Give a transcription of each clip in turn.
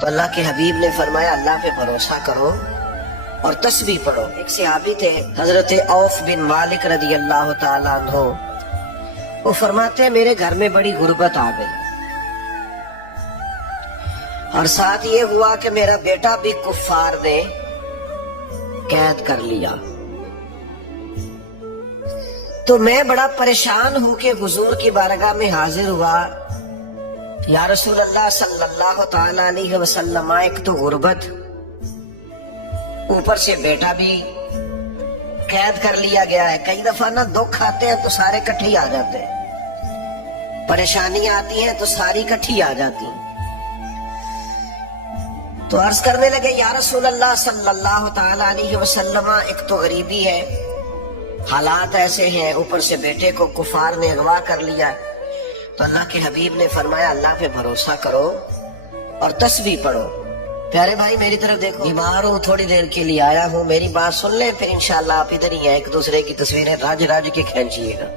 تو اللہ کے حبیب نے فرمایا اللہ پہ بھروسہ کرو اور تسبیح پڑھو۔ ایک صحابی تھے حضرت عوف بن مالک رضی اللہ تعالیٰ عنہ، وہ فرماتے ہیں میرے گھر میں بڑی غربت آ گئی، اور ساتھ یہ ہوا کہ میرا بیٹا بھی کفار نے قید کر لیا، تو میں بڑا پریشان ہوں کہ حضور کی بارگاہ میں حاضر ہوا، یا رسول اللہ صلی اللہ تعالی علیہ وسلم، ایک تو غربت، اوپر سے بیٹا بھی قید کر لیا گیا ہے۔ کئی دفعہ نا دکھ آتے ہیں تو سارے کٹھے ہی آ جاتے ہیں، پریشانیاں آتی ہیں تو ساری کٹھی آ جاتی ہیں۔ تو عرض کرنے لگے یا رسول اللہ صلی اللہ تعالی علیہ وسلم، ایک تو غریبی ہے، حالات ایسے ہیں، اوپر سے بیٹے کو کفار نے اغوا کر لیا۔ تو اللہ کے حبیب نے فرمایا اللہ پہ بھروسہ کرو اور تسبیح پڑھو۔ پیارے بھائی میری طرف دیکھو، بیمار ہوں، تھوڑی دیر کے لیے آیا ہوں، میری بات سن لیں، پھر انشاءاللہ آپ ادھر ہی ہیں، ایک دوسرے کی تصویریں راج راج کے کھینچیے گا۔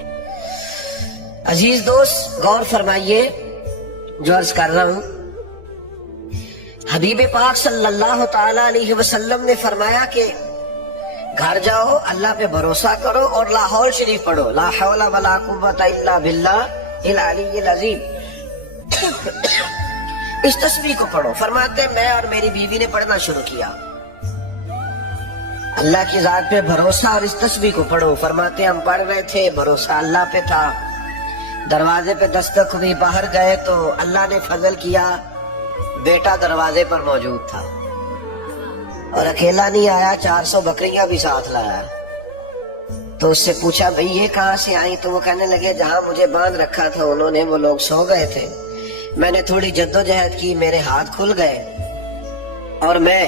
عزیز دوست غور فرمائیے جو عرض کر رہا ہوں، حبیب پاک صلی اللہ تعالی علیہ وسلم نے فرمایا کہ گھر جاؤ، اللہ پہ بھروسہ کرو اور لا حول شریف پڑھو، لا حول ولا قوت الا باللہ العلی العظیم، اس تسبیح کو پڑھو۔ فرماتے میں اور میری بیوی نے پڑھنا شروع کیا، اللہ کی ذات پہ بھروسہ اور اس تسبیح کو پڑھو۔ فرماتے ہم پڑھ رہے تھے، بھروسہ اللہ پہ تھا، دروازے پہ دستک ہوئی، باہر گئے تو اللہ نے فضل کیا، بیٹا دروازے پر موجود تھا اور اکیلا نہیں آیا، 400 بکریاں بھی ساتھ لایا۔ تو اس سے پوچھا بھئی یہ کہاں سے آئی؟ تو وہ کہنے لگے جہاں مجھے باندھ رکھا تھا انہوں نے، وہ لوگ سو گئے تھے، میں نے تھوڑی جدوجہد کی، میرے ہاتھ کھل گئے اور میں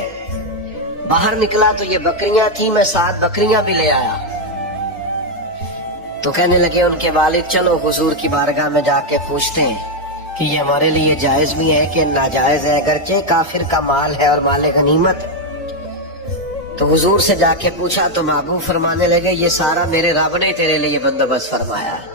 باہر نکلا تو یہ بکریاں تھیں، میں 7 بکریاں بھی لے آیا۔ تو کہنے لگے ان کے والد چلو حضور کی بارگاہ میں جا کے پوچھتے ہیں کہ یہ ہمارے لیے جائز بھی ہے کہ ناجائز ہے، اگرچہ کافر کا مال ہے اور مال غنیمت۔ تو حضور سے جا کے پوچھا تو محبوب فرمانے لگے یہ سارا میرے رب نے تیرے لیے بندوبست فرمایا ہے۔